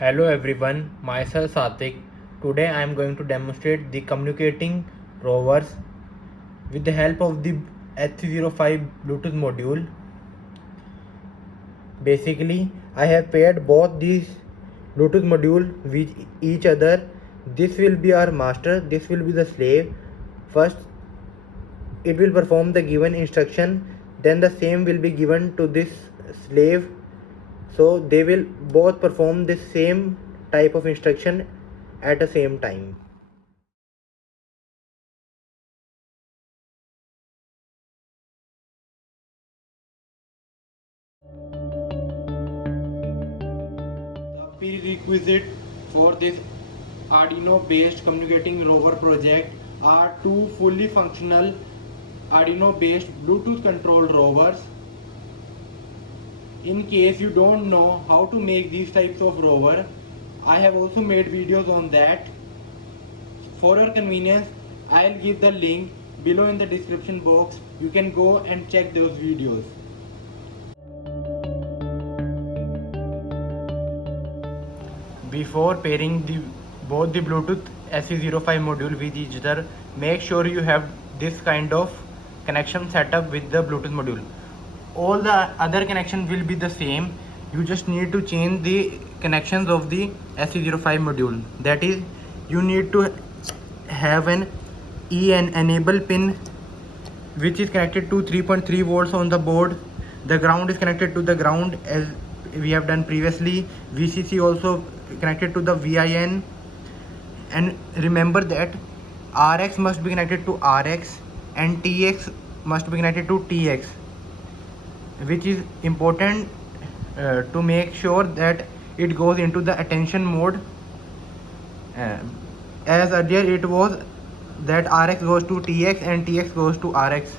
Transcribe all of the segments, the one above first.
Hello everyone, myself Satik. Today I am going to demonstrate the communicating rovers with the help of the H05 Bluetooth module. Basically, I have paired both these Bluetooth module with each other. This will be our master, this will be the slave. First, it will perform the given instruction, then the same will be given to this slave, so they will both perform the same type of instruction at the same time. The prerequisite for this Arduino based communicating rover project are two fully functional Arduino based Bluetooth controlled rovers. In case you don't know how to make these types of rover, I have also made videos on that. For your convenience, I'll give the link below in the description box. You can go and check those videos. Before pairing both the Bluetooth SE05 module with each other, make sure you have this kind of connection setup with the Bluetooth module. All the other connections will be the same. You just need to change the connections of the SE05 module. That is, you need to have an enable pin which is connected to 3.3 volts on the board. The ground is connected to the ground as we have done previously. VCC also connected to the VIN, and remember that RX must be connected to RX and TX must be connected to TX, which is important to make sure that it goes into the attention mode. As earlier it was that RX goes to TX and TX goes to RX.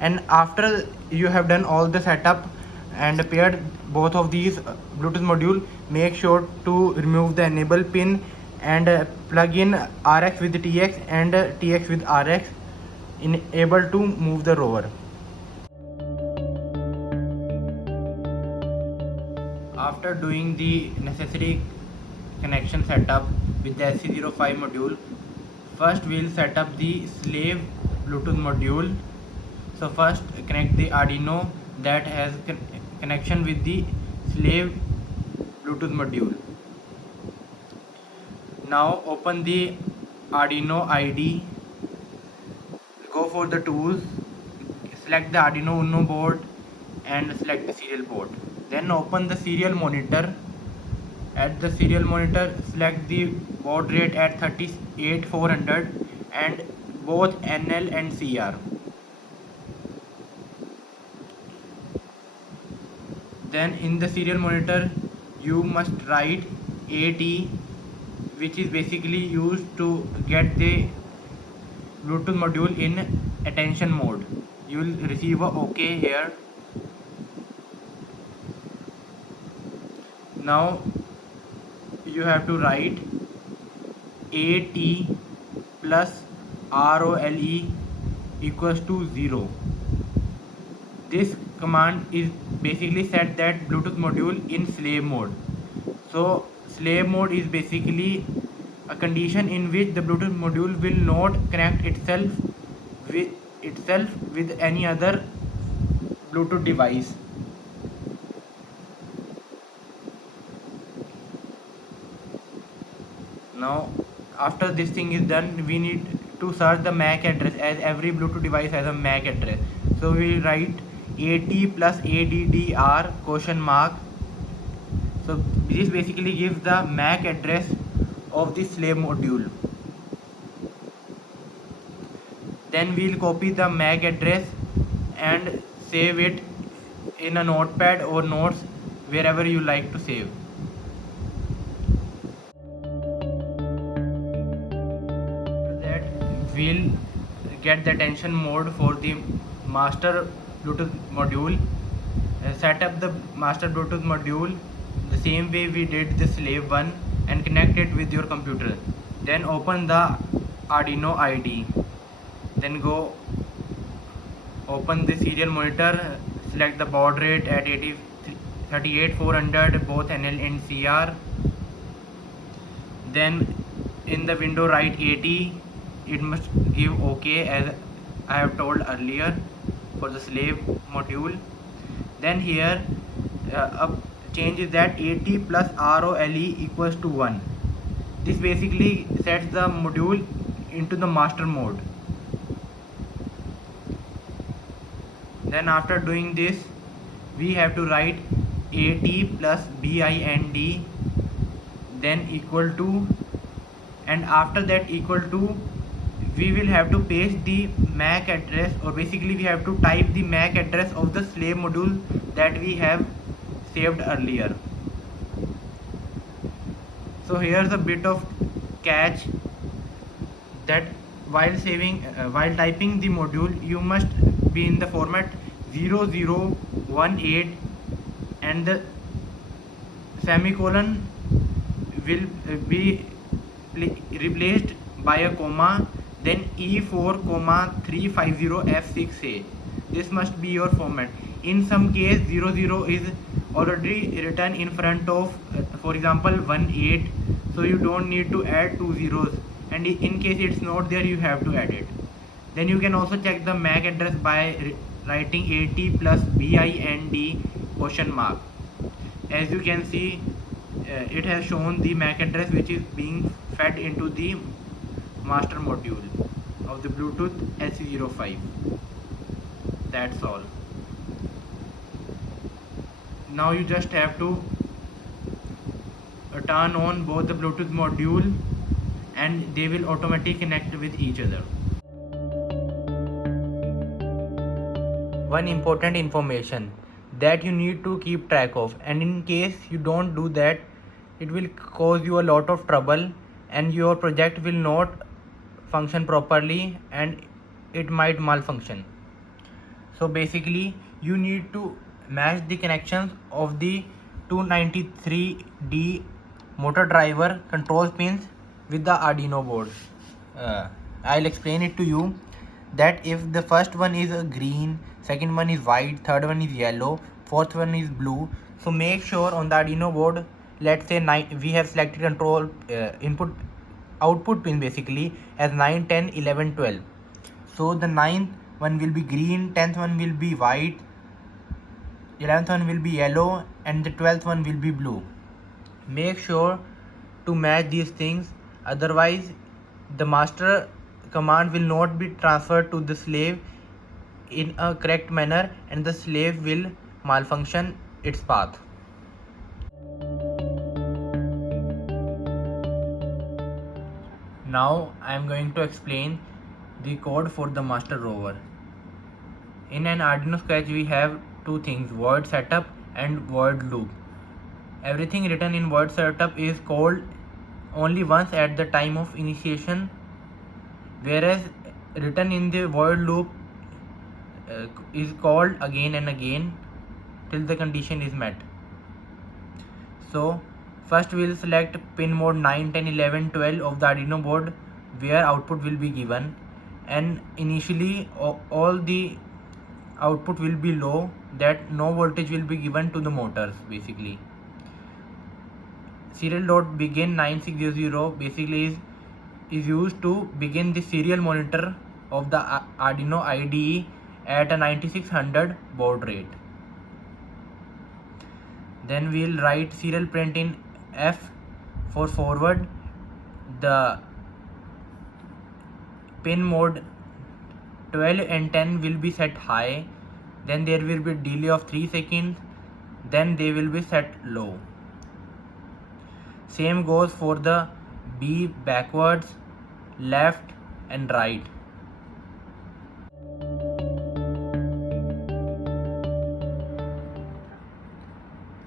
And after you have done all the setup and paired both of these Bluetooth module, make sure to remove the enable pin and plug in RX with TX and TX with RX, able to move the rover. After doing the necessary connection setup with the SC05 module, first we'll set up the slave Bluetooth module. So first connect the Arduino that has connection with the slave Bluetooth module. Now open the Arduino IDE, go for the tools, select the Arduino Uno board and select the serial port. Then open the serial monitor. At the serial monitor, select the baud rate at 38400 and both NL and CR. Then in the serial monitor, you must write AT, which is basically used to get the Bluetooth module in attention mode. You will receive a OK here. Now you have to write AT plus ROLE equals to 0. This command is basically set that Bluetooth module in slave mode. So slave mode is basically a condition in which the Bluetooth module will not connect itself with any other Bluetooth device. Now after this thing is done, we need to search the MAC address, as every Bluetooth device has a MAC address. So we write AT plus ADDR question mark. So this basically gives the MAC address of the slave module. Then we'll copy the MAC address and save it in a notepad or notes, wherever you like to save. That we'll get the attention mode for the master Bluetooth module. Set up the master Bluetooth module the same way we did the slave one and connect it with your computer. Then open the Arduino IDE. Then go open the serial monitor, select the baud rate at 38400 both NL and CR. Then in the window write 80, it must give OK as I have told earlier for the slave module. Then here a change is that 80 plus ROLE equals to 1. This basically sets the module into the master mode. Then after doing this, we have to write AT plus BIND, then equal to, and after that equal to, we will have to paste the MAC address, or basically we have to type the MAC address of the slave module that we have saved earlier. So here's a bit of catch, that while typing the module, you must be in the format 0018, and the semicolon will be replaced by a comma, then E4, 350 F6A. This must be your format. In some case 00 is already written in front of, for example, 18, so you don't need to add 2 zeros, and in case it's not there, you have to add it. Then you can also check the MAC address by writing 80 plus BIND question mark. As you can see, it has shown the MAC address which is being fed into the master module of the Bluetooth SC05. That's all. Now you just have to turn on both the Bluetooth module and they will automatically connect with each other. One important information that you need to keep track of, and in case you don't do that, it will cause you a lot of trouble and your project will not function properly and it might malfunction. So basically you need to match the connections of the 293D motor driver control pins with the Arduino board. I'll explain it to you, that if the first one is green, second one is white, third one is yellow, fourth one is blue, so make sure on the Arduino board, let's say we have selected control output pin basically as 9, 10, 11, 12. So the 9th one will be green, 10th one will be white, 11th one will be yellow, and the 12th one will be blue. Make sure to match these things, otherwise the master command will not be transferred to the slave in a correct manner and the slave will malfunction its path. Now I am going to explain the code for the master rover. In an Arduino Sketch we have two things, void setup and void loop. Everything written in void setup is called only once at the time of initiation, whereas written in the void loop is called again and again till the condition is met. So first we will select pin mode 9, 10, 11, 12 of the Arduino board where output will be given, and initially all the output will be low, that no voltage will be given to the motors basically. Serial dot begin 9600 basically is used to begin the serial monitor of the Arduino IDE at a 9600 baud rate. Then we will write serial print in F for forward. The pin mode 12 and 10 will be set high, then there will be delay of 3 seconds, then they will be set low. Same goes for the B backwards, left and right.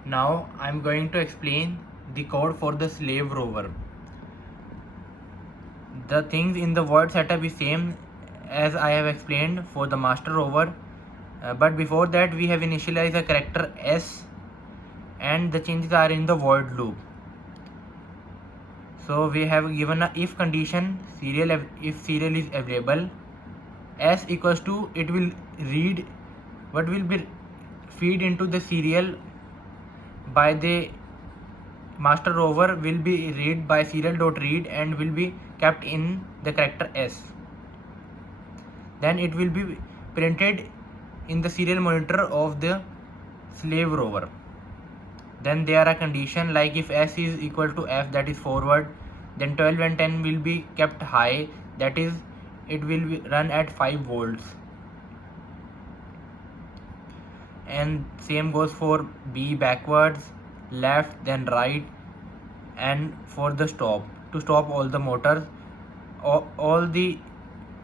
Now I am going to explain the code for the slave rover. The things in the void setup is same as I have explained for the master rover, but before that we have initialized a character S and the changes are in the void loop. So we have given a if condition, serial if serial is available, S equals to, it will read what will be feed into the serial by the master rover will be read by serial.read and will be kept in the character S. Then it will be printed in the serial monitor of the slave rover. Then there are condition like if S is equal to F, that is forward, then 12 and 10 will be kept high, that is it will run at 5 volts. And same goes for B backwards, left, then right, and for the stop, to stop all the motors. All the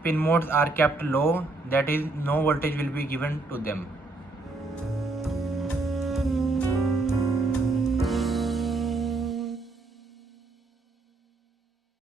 pin modes are kept low, that is no voltage will be given to them.